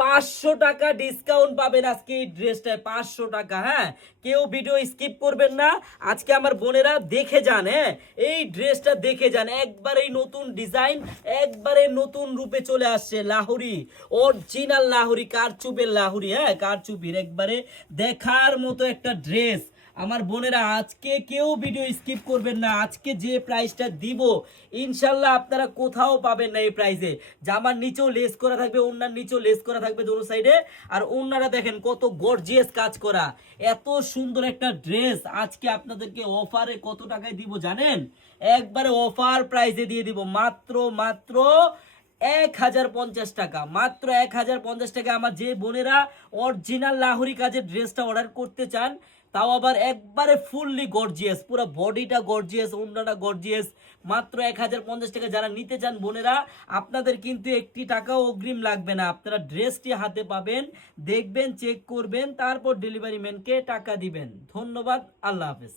পাঁচশো টাকা ডিসকাউন্ট পাবেন আজকে এই ড্রেসটায়, পাঁচশো টাকা হ্যাঁ? কেউ ভিডিও স্কিপ করবেন না। আজকে আমার বোনেরা দেখে যান হ্যাঁ? এই ড্রেসটা দেখে যান। একবারে নতুন ডিজাইন একবারে নতুন রূপে চলে আসছে লাহুরি অরিজিনাল লাহুরি, কারচুপের লাহুরি হ্যাঁ? কারচুপির, একবারে দেখার মতো একটা ড্রেস আমার বোনেরা, আজকে কেউ ভিডিও স্কিপ করবেন না। আজকে যে প্রাইসটা দিব, ইনশাল্লাহ আপনারা কোথাও পাবেন না এই প্রাইসে জামার নিচেও লেস করা থাকবে ওনার নিচেও লেস করা থাকবে দোনো সাইডে আর ওনারা দেখেন, কত গর্জিয়াস কাজ করা। এত সুন্দর একটা ড্রেস আজকে আপনাদেরকে অফারে কত টাকায় দিব জানেন? একবারে অফার প্রাইসে দিয়ে দিব। মাত্র মাত্র এক হাজার পঞ্চাশ টাকা। মাত্র এক হাজার পঞ্চাশ টাকা আমার যে বোনেরা অরিজিনাল লাহুরি কাজের ড্রেসটা অর্ডার করতে চান, তাও আবার একবারে ফুললি গর্জিয়াস পুরো বডিটা গর্জিয়াস অন্যটা গর্জিয়াস মাত্র এক হাজার পঞ্চাশ টাকা যারা নিতে চান বোনেরা, আপনাদের কিন্তু একটি টাকাও অগ্রিম লাগবে না। আপনারা ড্রেসটি হাতে পাবেন, দেখবেন চেক করবেন, তারপর ডেলিভারি ম্যানকে টাকা দিবেন। ধন্যবাদ, আল্লাহ হাফেজ।